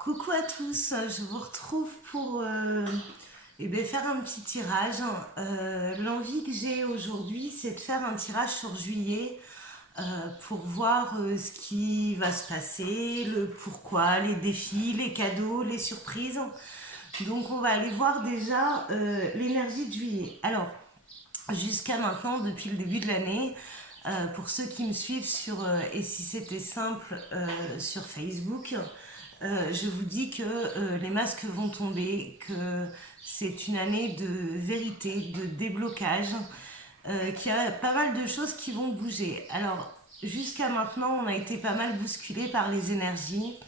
Coucou à tous, je vous retrouve pour faire un petit tirage. L'envie que j'ai aujourd'hui, c'est de faire un tirage sur juillet pour voir ce qui va se passer, le pourquoi, les défis, les cadeaux, les surprises. Donc on va aller voir déjà l'énergie de juillet. Alors, jusqu'à maintenant, depuis le début de l'année, pour ceux qui me suivent sur Et si c'était simple sur Facebook, je vous dis que les masques vont tomber, que c'est une année de vérité, de déblocage, qu'il y a pas mal de choses qui vont bouger. Alors, jusqu'à maintenant, on a été pas mal bousculé par les énergies.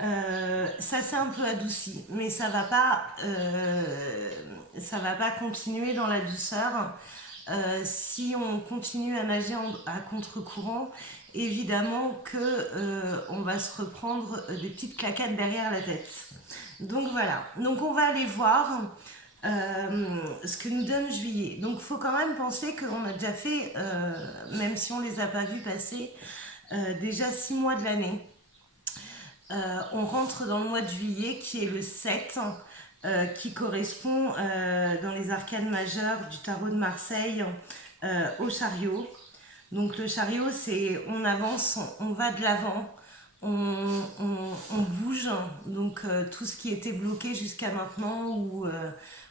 Ça s'est un peu adouci, mais ça va pas continuer dans la douceur. Si on continue à nager à contre-courant, évidemment que on va se reprendre des petites claquettes derrière la tête. Donc voilà, donc on va aller voir ce que nous donne juillet. Donc il faut quand même penser qu'on a déjà fait, même si on les a pas vus passer, déjà 6 mois de l'année. On rentre dans le mois de juillet qui est le 7, qui correspond dans les arcanes majeures du tarot de Marseille au chariot. Donc le chariot, c'est on avance, on va de l'avant, on bouge. Donc tout ce qui était bloqué jusqu'à maintenant, où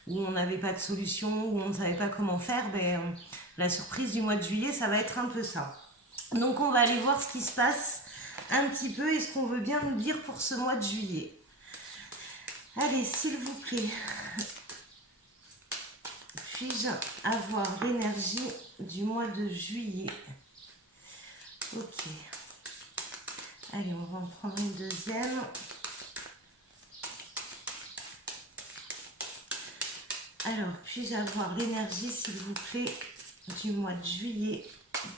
on n'avait pas de solution, où on ne savait pas comment faire, la surprise du mois de juillet, ça va être un peu ça. Donc on va aller voir ce qui se passe un petit peu et ce qu'on veut bien nous dire pour ce mois de juillet. Allez, s'il vous plaît, puis-je avoir l'énergie du mois de juillet? Ok. Allez, on va en prendre une deuxième. Alors, puis-je avoir l'énergie, s'il vous plaît, du mois de juillet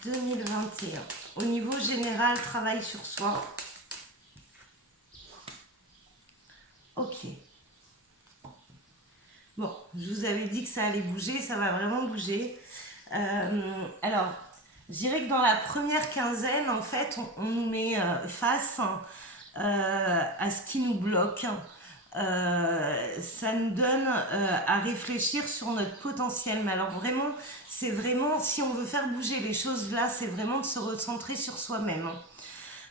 2021? Au niveau général, travail sur soi. Ok. Bon, je vous avais dit que ça allait bouger, ça va vraiment bouger. Alors, je dirais que dans la première quinzaine, en fait, on nous met face à ce qui nous bloque. Ça nous donne à réfléchir sur notre potentiel. Mais alors vraiment, c'est vraiment, si on veut faire bouger les choses là, c'est vraiment de se recentrer sur soi-même.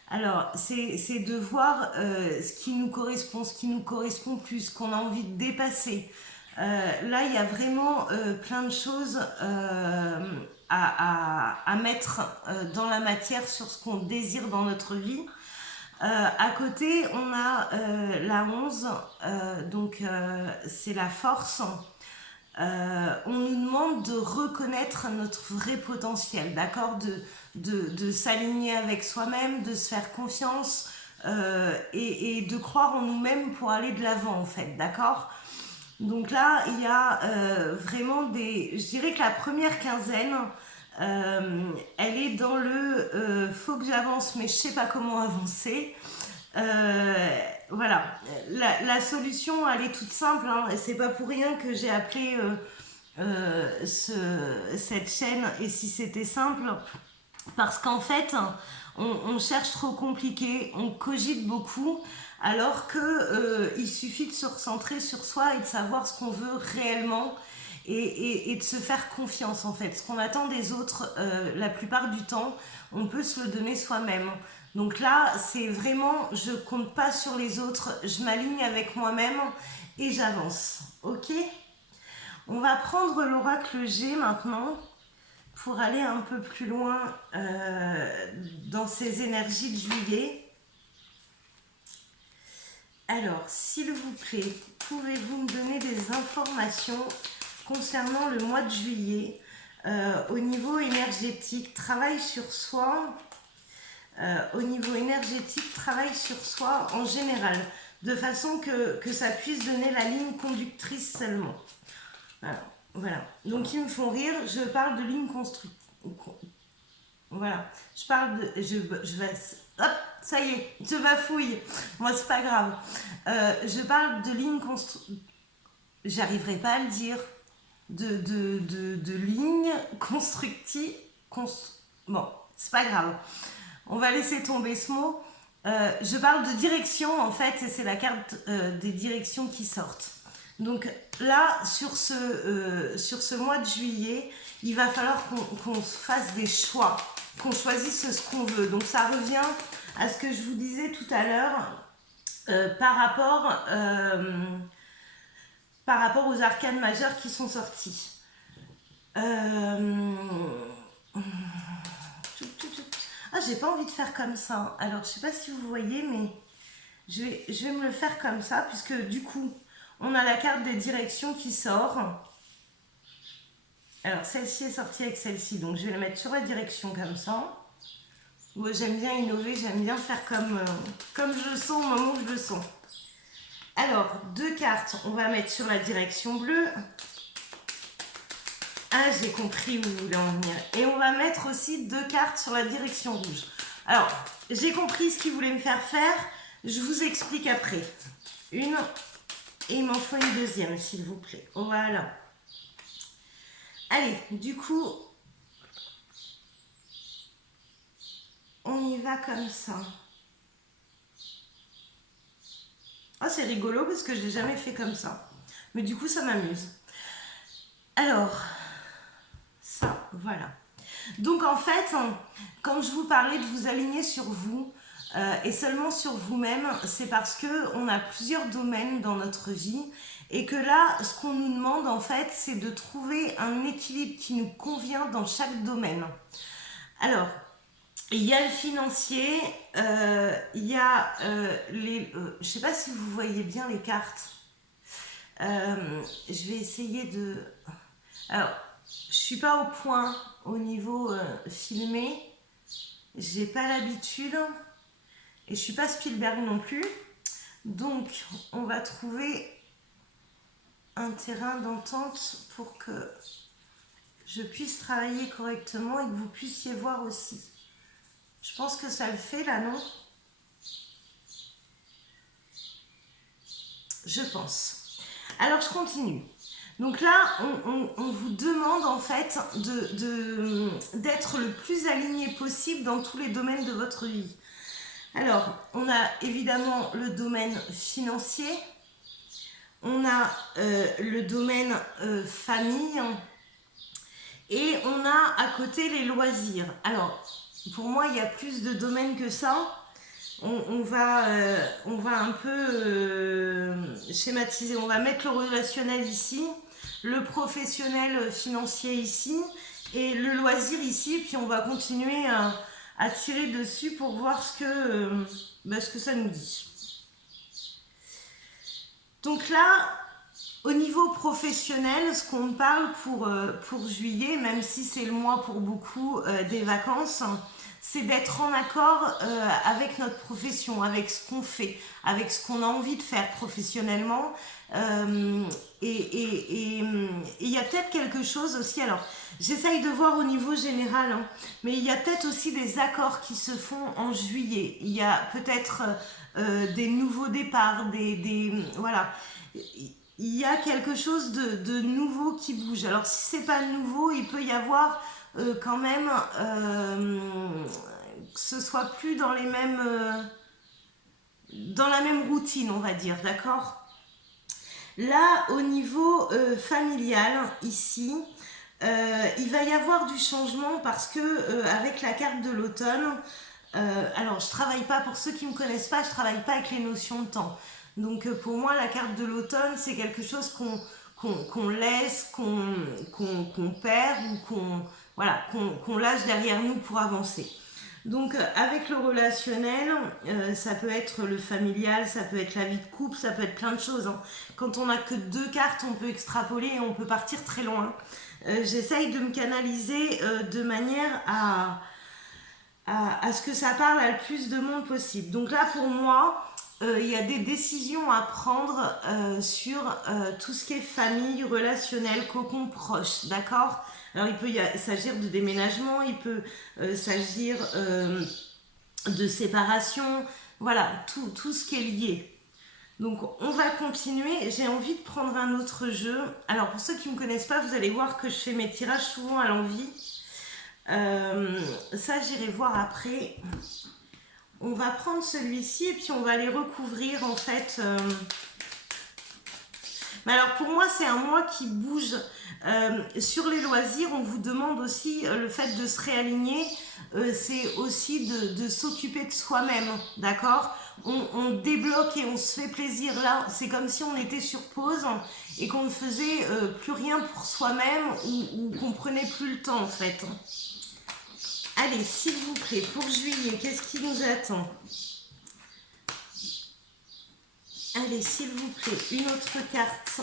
Alors, c'est de voir ce qui nous correspond plus, ce qu'on a envie de dépasser. Là, il y a vraiment plein de choses à mettre dans la matière sur ce qu'on désire dans notre vie. À côté, on a la 11, donc c'est la force. On nous demande de reconnaître notre vrai potentiel, d'accord, de s'aligner avec soi-même, de se faire confiance et de croire en nous-mêmes pour aller de l'avant, en fait, d'accord. Donc là, il y a vraiment je dirais que la première quinzaine, elle est dans le faut que j'avance, mais je sais pas comment avancer. Voilà, la solution, elle est toute simple, hein, et c'est pas pour rien que j'ai appelé cette chaîne Et si c'était simple, parce qu'en fait, on cherche trop compliqué, on cogite beaucoup, alors que il suffit de se recentrer sur soi et de savoir ce qu'on veut réellement et de se faire confiance, en fait. Ce qu'on attend des autres, la plupart du temps, on peut se le donner soi-même. Donc là, c'est vraiment, je compte pas sur les autres, je m'aligne avec moi-même et j'avance. Ok? On va prendre l'oracle G maintenant pour aller un peu plus loin dans ces énergies de juillet. Alors, s'il vous plaît, pouvez-vous me donner des informations concernant le mois de juillet au niveau énergétique, travail sur soi, au niveau énergétique, travail sur soi en général, de façon que ça puisse donner la ligne conductrice seulement. Voilà. Donc ils me font rire, je parle de ligne constructive. Voilà, je parle de. Je vais. Hop, ça y est, je bafouille. Moi, c'est pas grave. Je parle de ligne constructive. J'arriverai pas à le dire. De ligne constructive. Bon, c'est pas grave. On va laisser tomber ce mot. Je parle de direction en fait, et c'est la carte des directions qui sortent. Donc là, sur ce mois de juillet, il va falloir qu'on fasse des choix, qu'on choisisse ce qu'on veut. Donc ça revient à ce que je vous disais tout à l'heure par rapport aux arcanes majeures qui sont sortis. Ah, j'ai pas envie de faire comme ça. Alors, je sais pas si vous voyez, mais je vais me le faire comme ça, puisque du coup, on a la carte des directions qui sort. Alors, celle-ci est sortie avec celle-ci, donc je vais la mettre sur la direction comme ça. Moi, j'aime bien innover, j'aime bien faire comme je le sens au moment où je le sens. Alors, 2 cartes, on va mettre sur la direction bleue. Ah, j'ai compris où vous voulez en venir. Et on va mettre aussi 2 cartes sur la direction rouge. Alors, j'ai compris ce qu'il voulait me faire faire. Je vous explique après. Une, et il m'en faut une deuxième, s'il vous plaît. Voilà. Allez, du coup, on y va comme ça. Ah, c'est rigolo parce que je l'ai jamais fait comme ça. Mais du coup, ça m'amuse. Alors, ça, voilà. Donc en fait, quand je vous parlais de vous aligner sur vous et seulement sur vous-même, c'est parce que on a plusieurs domaines dans notre vie et que là, ce qu'on nous demande en fait, c'est de trouver un équilibre qui nous convient dans chaque domaine. Alors, il y a le financier, il y a les... je sais pas si vous voyez bien les cartes. Je vais essayer de... Alors, je suis pas au point au niveau filmé. J'ai pas l'habitude. Et je suis pas Spielberg non plus. Donc, on va trouver un terrain d'entente pour que je puisse travailler correctement et que vous puissiez voir aussi. Je pense que ça le fait là, non? Je pense. Alors, je continue. Donc là, on vous demande en fait d'être le plus aligné possible dans tous les domaines de votre vie. Alors, on a évidemment le domaine financier, on a le domaine famille et on a à côté les loisirs. Alors, pour moi, il y a plus de domaines que ça. On va un peu schématiser. On va mettre le relationnel ici, le professionnel financier ici et le loisir ici. Puis on va continuer à tirer dessus pour voir ce que ça nous dit. Donc là, au niveau professionnel, ce qu'on parle pour juillet, même si c'est le mois pour beaucoup des vacances, c'est d'être en accord avec notre profession, avec ce qu'on fait, avec ce qu'on a envie de faire professionnellement. Et il y a peut-être quelque chose aussi, alors j'essaye de voir au niveau général, hein, mais il y a peut-être aussi des accords qui se font en juillet. Il y a peut-être des nouveaux départs, voilà. Il y a quelque chose de nouveau qui bouge. Alors si c'est pas nouveau, il peut y avoir quand même que ce soit plus dans les mêmes dans la même routine, on va dire, d'accord? Là, au niveau familial, ici, il va y avoir du changement parce que avec la carte de l'automne, alors je travaille pas, pour ceux qui me connaissent pas, je travaille pas avec les notions de temps. Donc pour moi, la carte de l'automne, c'est quelque chose qu'on laisse, qu'on perd ou qu'on lâche derrière nous pour avancer. Donc avec le relationnel, ça peut être le familial, ça peut être la vie de couple, ça peut être plein de choses, hein. Quand on n'a que 2 cartes, on peut extrapoler et on peut partir très loin. J'essaye de me canaliser de manière à ce que ça parle à le plus de monde possible. Donc là pour moi, il y a des décisions à prendre sur tout ce qui est famille, relationnel, cocon proche, d'accord? Alors il peut s'agir de déménagement, il peut s'agir de séparation, voilà, tout ce qui est lié. Donc on va continuer, j'ai envie de prendre un autre jeu. Alors pour ceux qui ne me connaissent pas, vous allez voir que je fais mes tirages souvent à l'envie. Ça j'irai voir après. On va prendre celui-ci et puis on va les recouvrir en fait. Mais alors pour moi, c'est un mois qui bouge. Sur les loisirs, on vous demande aussi le fait de se réaligner. C'est aussi de s'occuper de soi-même, d'accord? On débloque et on se fait plaisir. Là, c'est comme si on était sur pause et qu'on ne faisait plus rien pour soi-même ou qu'on prenait plus le temps en fait. Allez, s'il vous plaît, pour juillet, qu'est-ce qui nous attend? Allez, s'il vous plaît, une autre carte.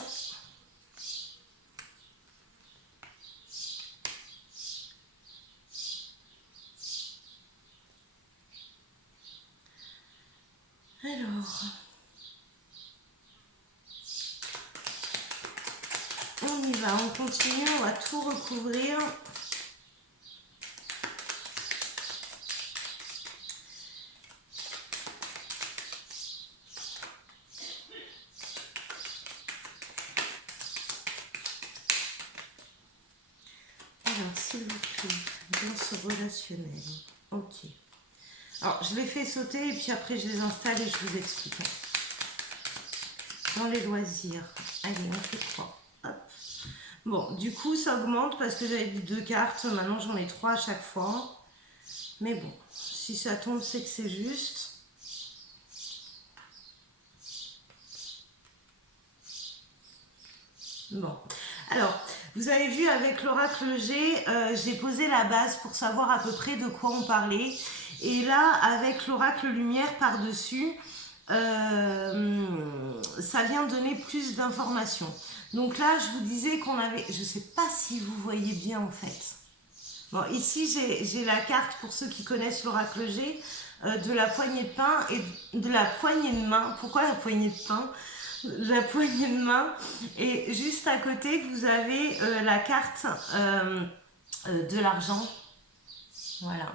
Alors, on y va, on continue, on va tout recouvrir. Alors, s'il vous plaît, dans ce relationnel. Ok. Alors, je les fais sauter et puis après, je les installe et je vous explique. Dans les loisirs. Allez, on fait 3. Hop. Bon, du coup, ça augmente parce que j'avais dit 2 cartes. Maintenant, j'en ai 3 à chaque fois. Mais bon, si ça tombe, c'est que c'est juste. Bon. Alors, vous avez vu avec l'oracle G, j'ai posé la base pour savoir à peu près de quoi on parlait. Et là, avec l'oracle Lumière par-dessus, ça vient donner plus d'informations. Donc là, je vous disais qu'on avait... Je ne sais pas si vous voyez bien en fait. Bon, ici, j'ai la carte pour ceux qui connaissent l'oracle G, de la poignée de pain et de la poignée de main. Pourquoi la poignée de pain? La poignée de main. Et juste à côté, vous avez la carte de l'argent. Voilà.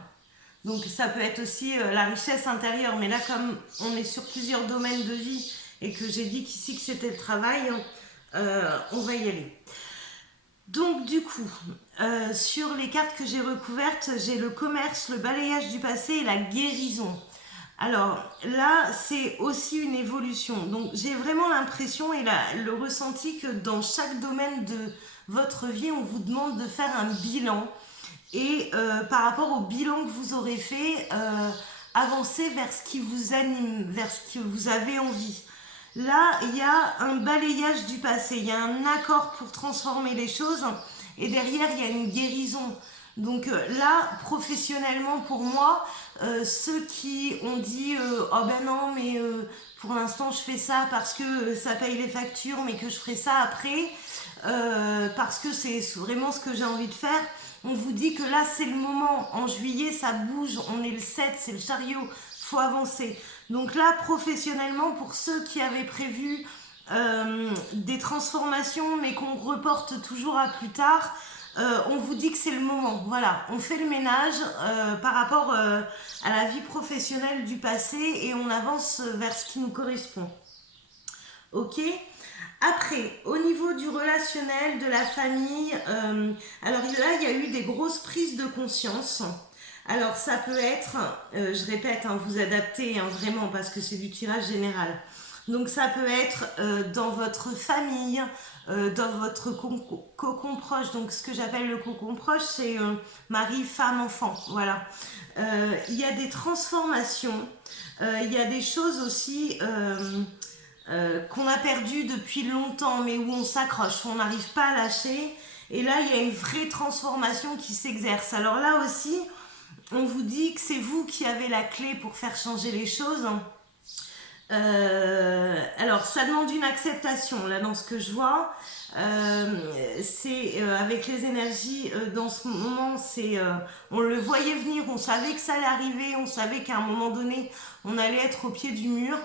Donc ça peut être aussi la richesse intérieure. Mais là, comme on est sur plusieurs domaines de vie et que j'ai dit qu'ici que c'était le travail, on va y aller. Donc du coup, sur les cartes que j'ai recouvertes, j'ai le commerce, le balayage du passé et la guérison. Alors là, c'est aussi une évolution. Donc j'ai vraiment l'impression et le ressenti que dans chaque domaine de votre vie, on vous demande de faire un bilan. Et par rapport au bilan que vous aurez fait, avancer vers ce qui vous anime, vers ce que vous avez envie. Là, il y a un balayage du passé, il y a un accord pour transformer les choses et derrière, il y a une guérison. Donc là, professionnellement, pour moi, ceux qui ont dit oh ben non, mais pour l'instant, je fais ça parce que ça paye les factures, mais que je ferai ça après, parce que c'est vraiment ce que j'ai envie de faire. On vous dit que là, c'est le moment. En juillet, ça bouge. On est le 7, c'est le chariot. Faut avancer. Donc là, professionnellement, pour ceux qui avaient prévu des transformations, mais qu'on reporte toujours à plus tard, on vous dit que c'est le moment. Voilà, on fait le ménage par rapport à la vie professionnelle du passé et on avance vers ce qui nous correspond. Ok ? Après, au niveau du relationnel, de la famille, alors là, il y a eu des grosses prises de conscience. Alors, ça peut être, je répète, hein, vous adaptez hein, vraiment parce que c'est du tirage général. Donc, ça peut être dans votre famille, dans votre cocon proche. Donc, ce que j'appelle le cocon proche, c'est mari, femme, enfant. Voilà. Il y a des transformations. Il y a des choses aussi... qu'on a perdu depuis longtemps, mais où on s'accroche, où on n'arrive pas à lâcher. Et là, il y a une vraie transformation qui s'exerce. Alors là aussi, on vous dit que c'est vous qui avez la clé pour faire changer les choses. Alors, ça demande une acceptation, là, dans ce que je vois. C'est avec les énergies dans ce moment, c'est on le voyait venir, on savait que ça allait arriver, on savait qu'à un moment donné, on allait être au pied du mur.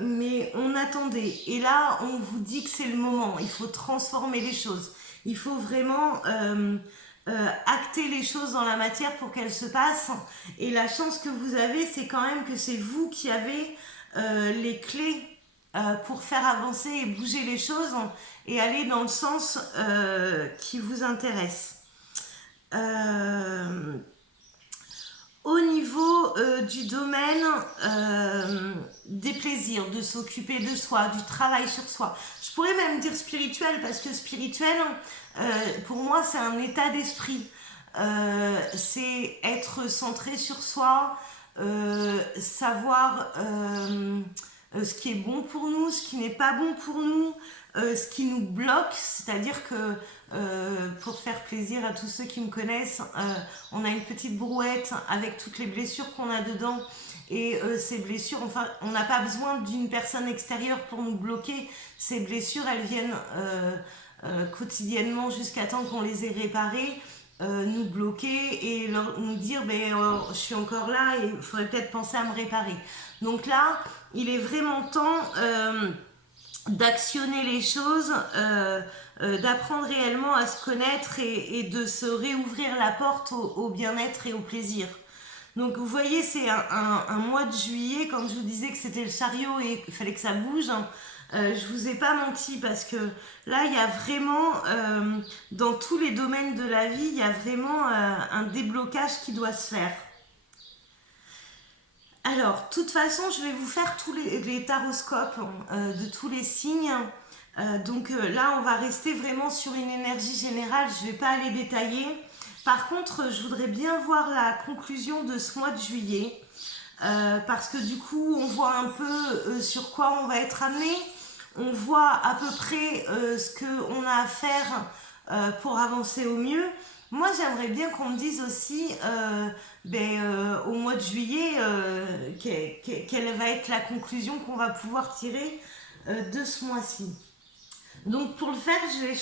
Mais on attendait. Et là, on vous dit que c'est le moment. Il faut transformer les choses. Il faut vraiment acter les choses dans la matière pour qu'elles se passent. Et la chance que vous avez, c'est quand même que c'est vous qui avez les clés pour faire avancer et bouger les choses et aller dans le sens qui vous intéresse. au niveau du domaine des plaisirs, de s'occuper de soi, du travail sur soi. Je pourrais même dire spirituel, parce que spirituel, pour moi, c'est un état d'esprit. C'est être centré sur soi, savoir ce qui est bon pour nous, ce qui n'est pas bon pour nous, ce qui nous bloque, c'est-à-dire que pour faire plaisir à tous ceux qui me connaissent, on a une petite brouette avec toutes les blessures qu'on a dedans. Et ces blessures, enfin, on n'a pas besoin d'une personne extérieure pour nous bloquer. Ces blessures, elles viennent quotidiennement jusqu'à temps qu'on les ait réparées, nous bloquer et nous dire je suis encore là et il faudrait peut-être penser à me réparer. Donc là, il est vraiment temps d'actionner les choses, d'apprendre réellement à se connaître et de se réouvrir la porte au bien-être et au plaisir. Donc vous voyez, c'est un mois de juillet, quand je vous disais que c'était le chariot et qu'il fallait que ça bouge, je vous ai pas menti parce que là, il y a vraiment, dans tous les domaines de la vie, il y a vraiment un déblocage qui doit se faire. Alors, de toute façon, je vais vous faire tous les taroscopes de tous les signes. Donc là, on va rester vraiment sur une énergie générale. Je ne vais pas aller détailler. Par contre, je voudrais bien voir la conclusion de ce mois de juillet. Parce que du coup, on voit un peu sur quoi on va être amené. On voit à peu près ce qu'on a à faire pour avancer au mieux. Moi, j'aimerais bien qu'on me dise aussi, au mois de juillet, quelle va être la conclusion qu'on va pouvoir tirer de ce mois-ci. Donc, pour le faire, je vais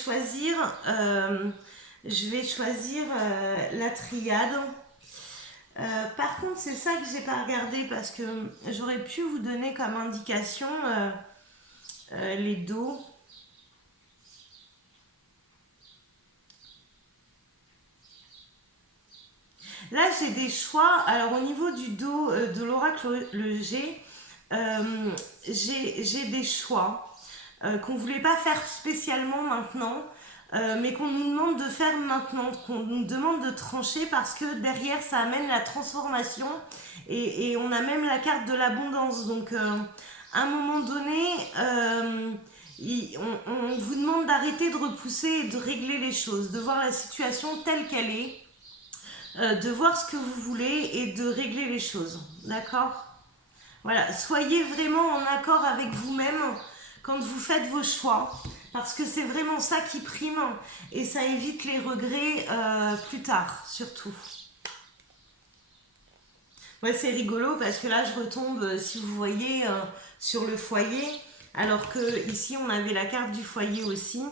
choisir la triade. Par contre, c'est ça que j'ai pas regardé parce que j'aurais pu vous donner comme indication les dos. Là, j'ai des choix. Alors, au niveau du dos de l'oracle le G, j'ai des choix qu'on ne voulait pas faire spécialement maintenant, mais qu'on nous demande de faire maintenant, qu'on nous demande de trancher parce que derrière, ça amène la transformation et on a même la carte de l'abondance. Donc, à un moment donné, on vous demande d'arrêter de repousser et de régler les choses, de voir la situation telle qu'elle est. De voir ce que vous voulez et de régler les choses. D'accord? Voilà, soyez vraiment en accord avec vous-même quand vous faites vos choix. Parce que c'est vraiment ça qui prime et ça évite les regrets plus tard, surtout. Ouais, c'est rigolo parce que là, je retombe, si vous voyez, sur le foyer. Alors que ici, on avait la carte du foyer aussi.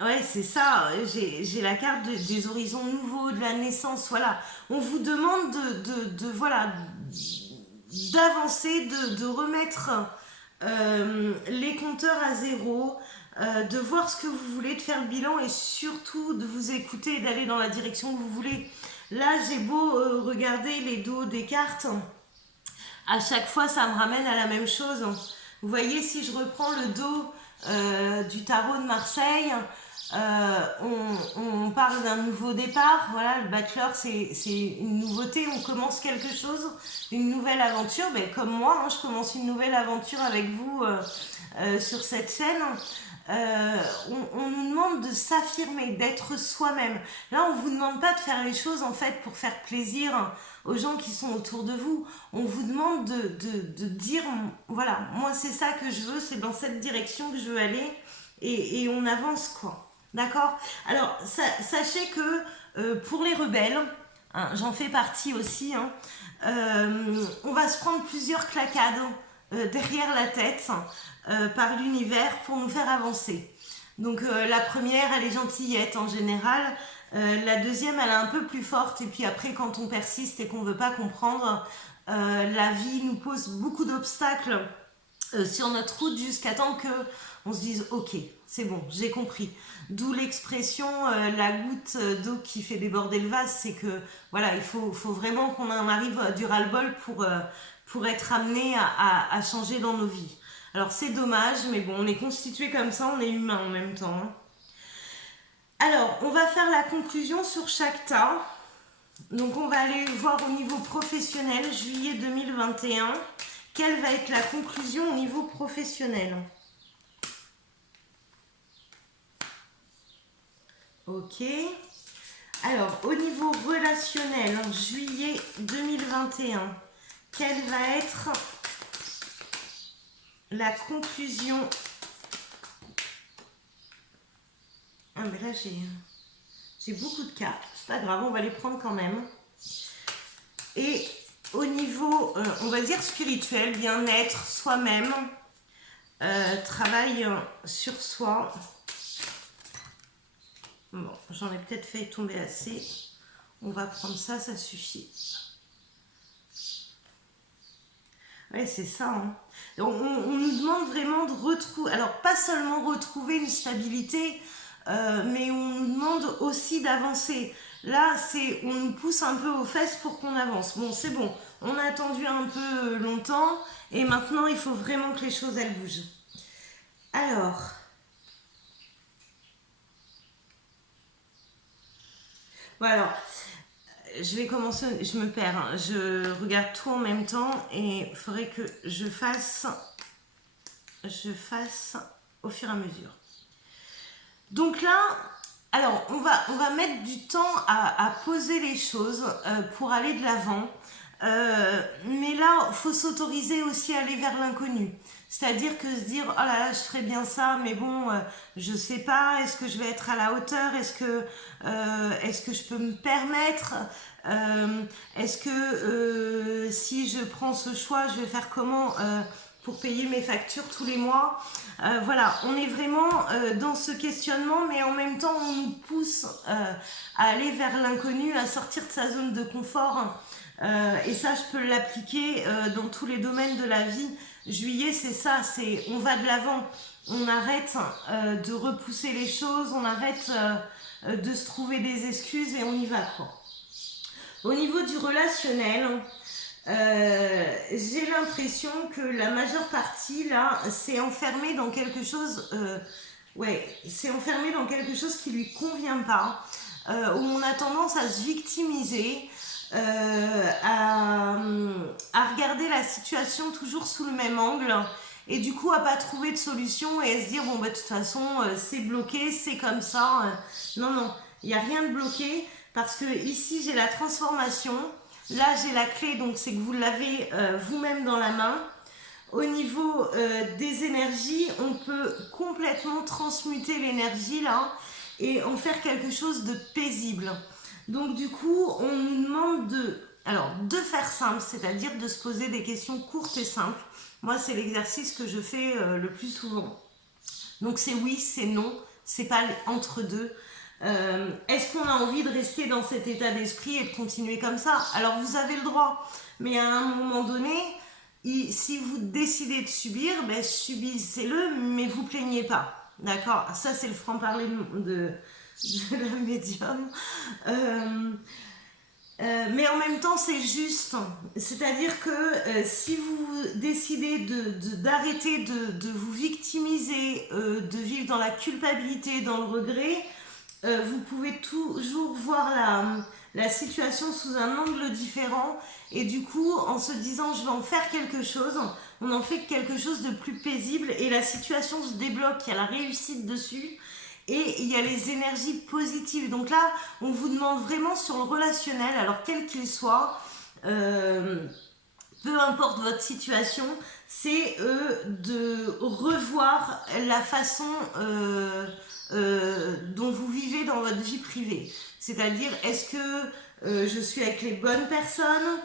Ouais, c'est ça. J'ai la carte des horizons nouveaux, de la naissance. Voilà. On vous demande voilà, d'avancer, de remettre les compteurs à zéro, de voir ce que vous voulez, de faire le bilan et surtout de vous écouter et d'aller dans la direction que vous voulez. Là, j'ai beau regarder les dos des cartes, à chaque fois, ça me ramène à la même chose. Vous voyez, si je reprends le dos du tarot de Marseille, on parle d'un nouveau départ. Voilà, le Bachelor, c'est une nouveauté. On commence quelque chose, une nouvelle aventure. Ben, comme moi, hein, je commence une nouvelle aventure avec vous sur cette chaîne. On nous demande de s'affirmer, d'être soi-même. Là, on vous demande pas de faire les choses en fait pour faire plaisir aux gens qui sont autour de vous. On vous demande de dire, voilà, moi c'est ça que je veux, c'est dans cette direction que je veux aller et on avance quoi. D'accord? Alors, sachez que pour les rebelles, hein, j'en fais partie aussi, hein, on va se prendre plusieurs claquades derrière la tête par l'univers pour nous faire avancer. Donc la première, elle est gentillette en général. La deuxième, elle est un peu plus forte. Et puis après, quand on persiste et qu'on ne veut pas comprendre, la vie nous pose beaucoup d'obstacles sur notre route jusqu'à temps que on se dise ok, c'est bon, j'ai compris. D'où l'expression la goutte d'eau qui fait déborder le vase, c'est que voilà, il faut vraiment qu'on en arrive du ras-le-bol pour être amené à changer dans nos vies. Alors c'est dommage, mais bon, on est constitué comme ça, on est humain en même temps. Alors, on va faire la conclusion sur chaque tas. Donc, on va aller voir au niveau professionnel, juillet 2021. Quelle va être la conclusion au niveau professionnel? Ok. Alors, au niveau relationnel, juillet 2021, quelle va être la conclusion? Ah, mais là, j'ai beaucoup de cartes. C'est pas grave, on va les prendre quand même. Et au niveau, on va dire spirituel, bien-être, soi-même, travail sur soi. Bon, j'en ai peut-être fait tomber assez. On va prendre ça, ça suffit. Ouais, c'est ça. Hein. On nous demande vraiment de retrouver, alors pas seulement retrouver une stabilité, mais on nous demande aussi d'avancer. Là, on nous pousse un peu aux fesses pour qu'on avance. Bon, c'est bon, on a attendu un peu longtemps et maintenant il faut vraiment que les choses elles bougent. Alors, voilà. Je vais commencer, je me perds, hein. Je regarde tout en même temps et il faudrait que je fasse au fur et à mesure. Donc là, alors on va mettre du temps à poser les choses pour aller de l'avant. Mais là, il faut s'autoriser aussi à aller vers l'inconnu. C'est-à-dire que se dire, oh là là, je ferais bien ça, mais bon, je sais pas, est-ce que je vais être à la hauteur, est-ce que je peux me permettre, est-ce que si je prends ce choix, je vais faire comment pour payer mes factures tous les mois. Voilà, on est vraiment dans ce questionnement, mais en même temps, on nous pousse à aller vers l'inconnu, à sortir de sa zone de confort. Et ça, je peux l'appliquer dans tous les domaines de la vie. Juillet, c'est ça, c'est on va de l'avant. On arrête de repousser les choses, on arrête de se trouver des excuses et on y va, quoi. Au niveau du relationnel, j'ai l'impression que la majeure partie, là, s'est enfermée dans quelque chose... s'est enfermée dans quelque chose qui lui convient pas, où on a tendance à se victimiser, à regarder la situation toujours sous le même angle et du coup à pas trouver de solution et à se dire bon bah de toute façon c'est bloqué, c'est comme ça. Non, non, il n'y a rien de bloqué parce que ici j'ai la transformation, là j'ai la clé, donc c'est que vous l'avez vous-même dans la main. Au niveau des énergies, on peut complètement transmuter l'énergie là et en faire quelque chose de paisible. Donc du coup, on nous demande de faire simple, c'est-à-dire de se poser des questions courtes et simples. Moi, c'est l'exercice que je fais le plus souvent. Donc c'est oui, c'est non, c'est pas entre deux. Est-ce qu'on a envie de rester dans cet état d'esprit et de continuer comme ça? Alors vous avez le droit, mais à un moment donné, si vous décidez de subir, ben subissez-le, mais vous plaignez pas. D'accord? Ça, c'est le franc-parler de la médium. Mais en même temps, c'est juste. C'est-à-dire que si vous décidez d'arrêter de vous victimiser, de vivre dans la culpabilité, dans le regret, vous pouvez toujours voir la situation sous un angle différent. Et du coup, en se disant je vais en faire quelque chose, on en fait quelque chose de plus paisible et la situation se débloque, il y a la réussite dessus. Et il y a les énergies positives. Donc là, on vous demande vraiment sur le relationnel, alors quel qu'il soit, peu importe votre situation, c'est de revoir la façon dont vous vivez dans votre vie privée. C'est-à-dire, est-ce que je suis avec les bonnes personnes?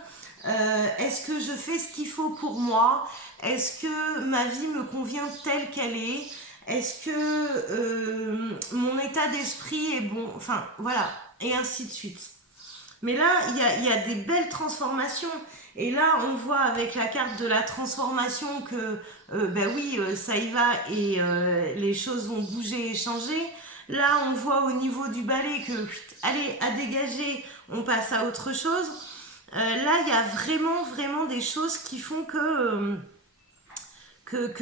Est-ce que je fais ce qu'il faut pour moi? Est-ce que ma vie me convient telle qu'elle est? Est-ce que mon état d'esprit est bon? Enfin, voilà, et ainsi de suite. Mais là, il y a des belles transformations. Et là, on voit avec la carte de la transformation que, ben oui, ça y va et les choses vont bouger et changer. Là, on voit au niveau du balai que, allez, à dégager, on passe à autre chose. Là, il y a vraiment, vraiment des choses qui font que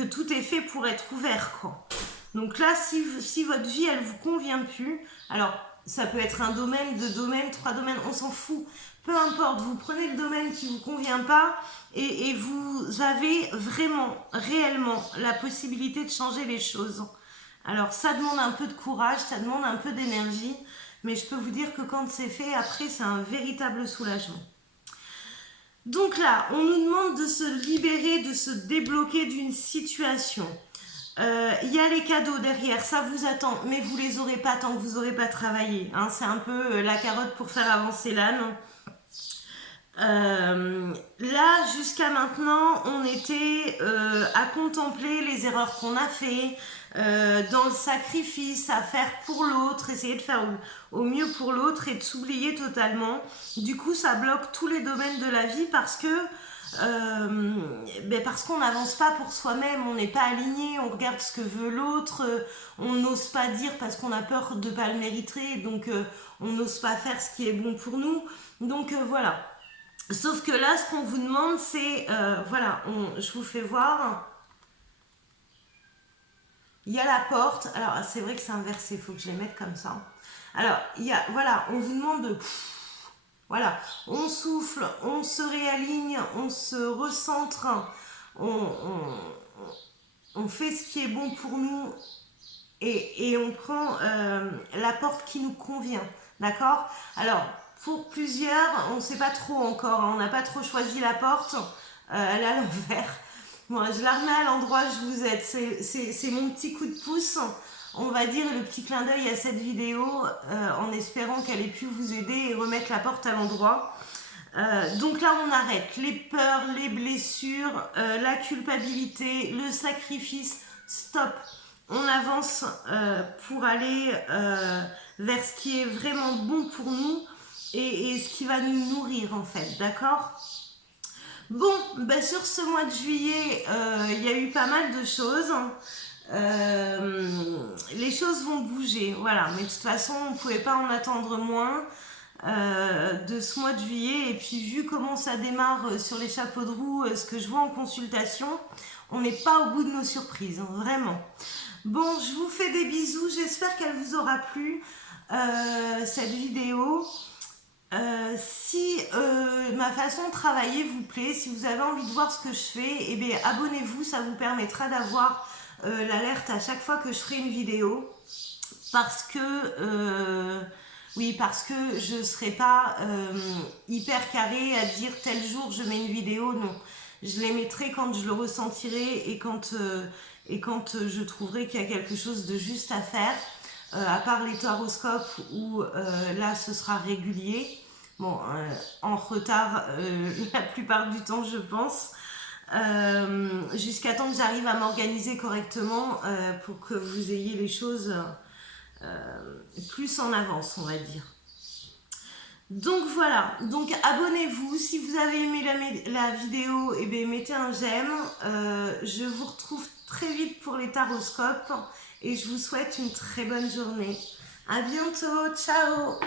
tout est fait pour être ouvert, quoi. Donc là, si votre vie, elle vous convient plus, alors ça peut être un domaine, 2 domaines, 3 domaines, on s'en fout. Peu importe, vous prenez le domaine qui vous convient pas et vous avez vraiment, réellement la possibilité de changer les choses. Alors ça demande un peu de courage, ça demande un peu d'énergie, mais je peux vous dire que quand c'est fait, après c'est un véritable soulagement. Donc là, on nous demande de se libérer, de se débloquer d'une situation. Il y a les cadeaux derrière, ça vous attend, mais vous les aurez pas tant que vous n'aurez pas travaillé. Hein, c'est un peu la carotte pour faire avancer l'âne. Là, jusqu'à maintenant, on était à contempler les erreurs qu'on a fait, dans le sacrifice, à faire pour l'autre, essayer de faire au mieux pour l'autre et de s'oublier totalement. Du coup, ça bloque tous les domaines de la vie parce qu'on n'avance pas pour soi-même, on n'est pas aligné, on regarde ce que veut l'autre, on n'ose pas dire parce qu'on a peur de ne pas le mériter, donc on n'ose pas faire ce qui est bon pour nous. Donc voilà. Sauf que là, ce qu'on vous demande, c'est, voilà, je vous fais voir. Il y a la porte. Alors, c'est vrai que c'est inversé, il faut que je les mette comme ça. Alors, voilà, on vous demande de... Voilà, on souffle, on se réaligne, on se recentre, on fait ce qui est bon pour nous et on prend la porte qui nous convient. D'accord? Alors, pour plusieurs, on ne sait pas trop encore, hein, on n'a pas trop choisi la porte, elle est à l'envers. Bon, je la remets à l'endroit où je vous aide. C'est mon petit coup de pouce, on va dire, le petit clin d'œil à cette vidéo, en espérant qu'elle ait pu vous aider et remettre la porte à l'endroit. Donc là, on arrête les peurs, les blessures, la culpabilité, le sacrifice. Stop. On avance pour aller vers ce qui est vraiment bon pour nous et ce qui va nous nourrir en fait, d'accord? Bon, ben sur ce mois de juillet, il y a eu pas mal de choses. Les choses vont bouger, voilà, mais de toute façon, on ne pouvait pas en attendre moins de ce mois de juillet. Et puis, vu comment ça démarre sur les chapeaux de roue, ce que je vois en consultation, on n'est pas au bout de nos surprises, hein, vraiment. Bon, je vous fais des bisous, j'espère qu'elle vous aura plu, cette vidéo. Si ma façon de travailler vous plaît, si vous avez envie de voir ce que je fais, eh bien, abonnez-vous, ça vous permettra d'avoir l'alerte à chaque fois que je ferai une vidéo. Parce que, oui, parce que je ne serai pas hyper carrée à dire tel jour je mets une vidéo, non. Je les mettrai quand je le ressentirai et quand je trouverai qu'il y a quelque chose de juste à faire. À part les taroscopes où là ce sera régulier, bon, en retard la plupart du temps je pense, jusqu'à temps que j'arrive à m'organiser correctement pour que vous ayez les choses plus en avance, on va dire. Donc voilà, donc abonnez-vous, si vous avez aimé la vidéo, eh bien, mettez un j'aime, je vous retrouve très vite pour les taroscopes et je vous souhaite une très bonne journée. À bientôt, ciao!